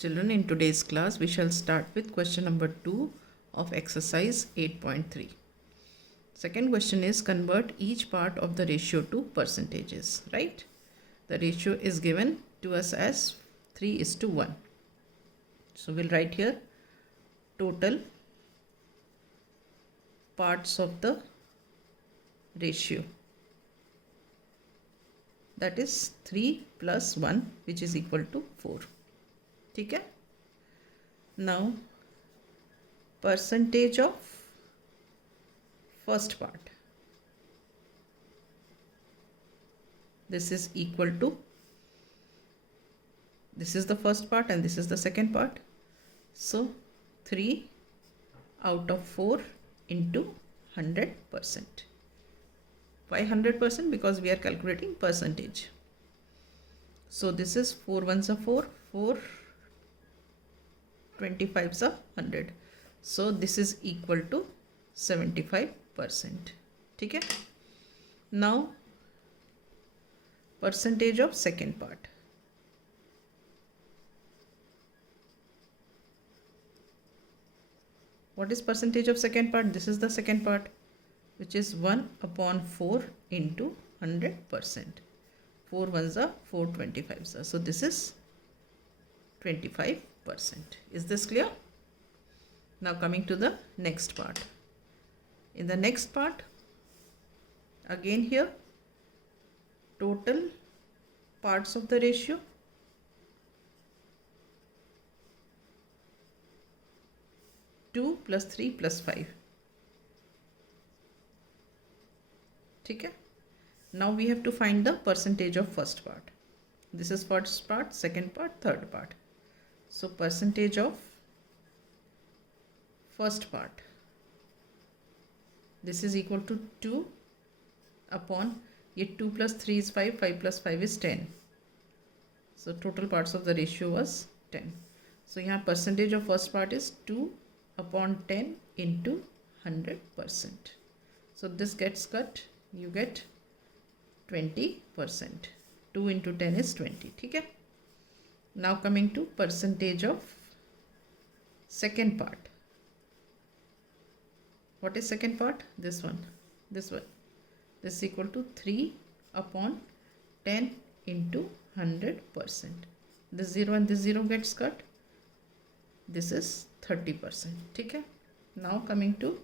Children, in today's class, we shall start with question number 2 of exercise 8.3. Second question is convert each part of the ratio to percentages, right? The ratio is given to us as 3:1. So we'll write here total parts of the ratio. That is 3 plus 1, which is equal to 4. ठीक है. Now percentage of first part, this is equal to, this is the first part and this is the second part, so 3 out of 4 into 100%. Why 100%? Because we are calculating percentage. So this is 4 ones are 4, 4 25s are 100. So this is equal to 75%. ठीक है. Now percentage of second part. What is percentage of second part? This is the second part, which is 1 upon 4 into 100%. 4 ones are 4 25s are. So this is 25%. Is this clear? Now coming to the next part. In the next part, again here, total parts of the ratio. Two plus 3 plus 5. ठीक है. Now we have to find the percentage of first part. This is first part, second part, third part. So percentage of first part, this is equal to 2 upon, ये 2 plus 3 is 5, 5 plus 5 is 10. So total parts of the ratio was 10. So यहाँ percentage of first part is 2 upon 10 into 100%. So this gets cut, you get 20%. 2 into 10 is 20. ठीक है. Now coming to percentage of second part. What is second part? This one. This one. This is equal to 3 upon 10 into 100%. This 0 and this 0 gets cut. This is 30%. ठीक है. Now coming to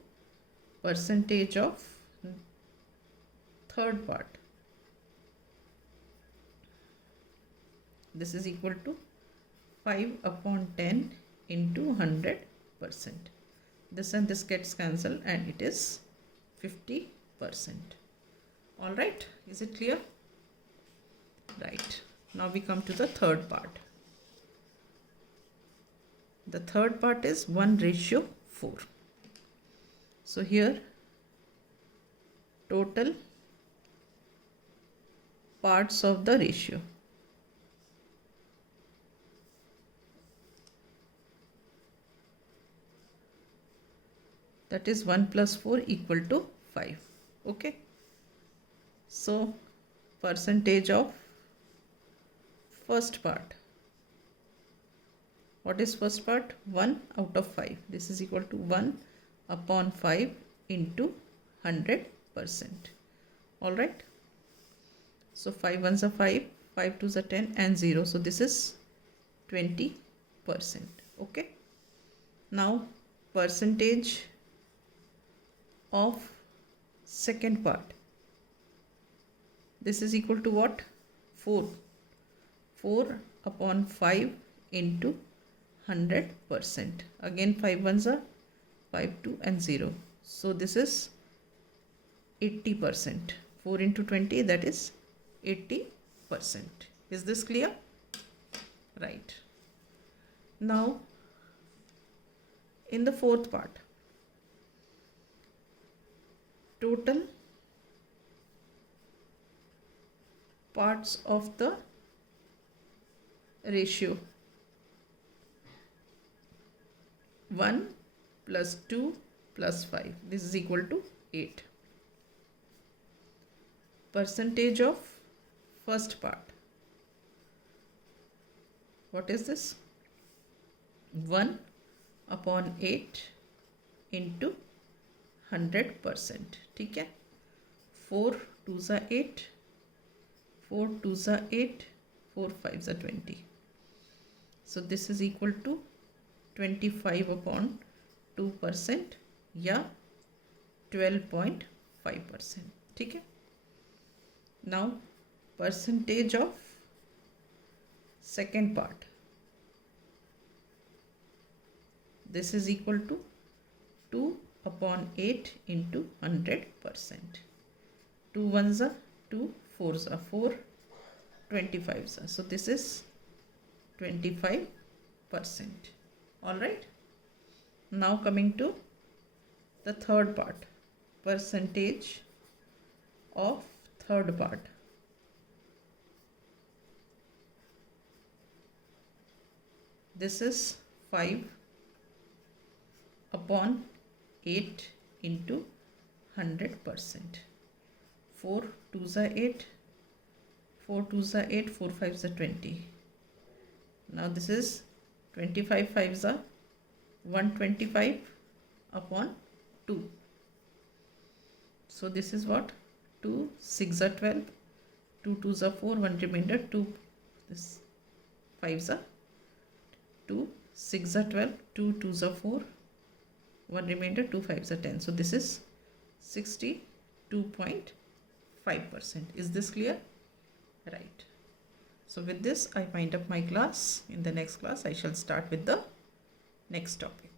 percentage of third part. This is equal to 5 upon 10 into 100%. This and this gets cancelled and it is 50%. Alright, is it clear? Right. Now we come to the third part. The third part is 1:4. So here total parts of the ratio. That is 1 plus 4 equal to 5. Okay. So percentage of first part. What is first part? 1 out of 5. This is equal to 1 upon 5 into 100%. Alright. So 5 ones are 5, 5 twos are 10 and 0. So this is 20%. Okay. Now percentage of second part. This is equal to what? 4. 4 upon 5 into 100%. Again 5 ones are 5, 2 and 0. So this is 80%. 4 into 20, that is 80%. Is this clear? Right. Now in the fourth part, total parts of the ratio. 1 plus 2 plus 5. This is equal to 8. Percentage of first part. What is this? 1/8 into 100%. ठीक है, 4 2s are 8, 4 2s are 8, 4 5s are 20. So this is equal to 25/2% या 12.5%. ठीक है. Now percentage of second part. This is equal to 2/8 into 100%. 2 1s are 2, 4s are 4, 25s are. So this is 25%. All right. Now coming to the third part, percentage of third part. This is 5/8 into 100%. 4 2s are 8, 4 2s are 8, 4 5s are 20. Now this is 25 5s are 125/2. So this is what? 2 6s are 12, 2 2s are 4, 1 remainder, 2 this 5s are 2 6s are 12, 2 2s are 4, 1 remainder, 2 5s are 10. So this is 62.5%. Is this clear? Right. So with this I wind up my class. In the next class I shall start with the next topic.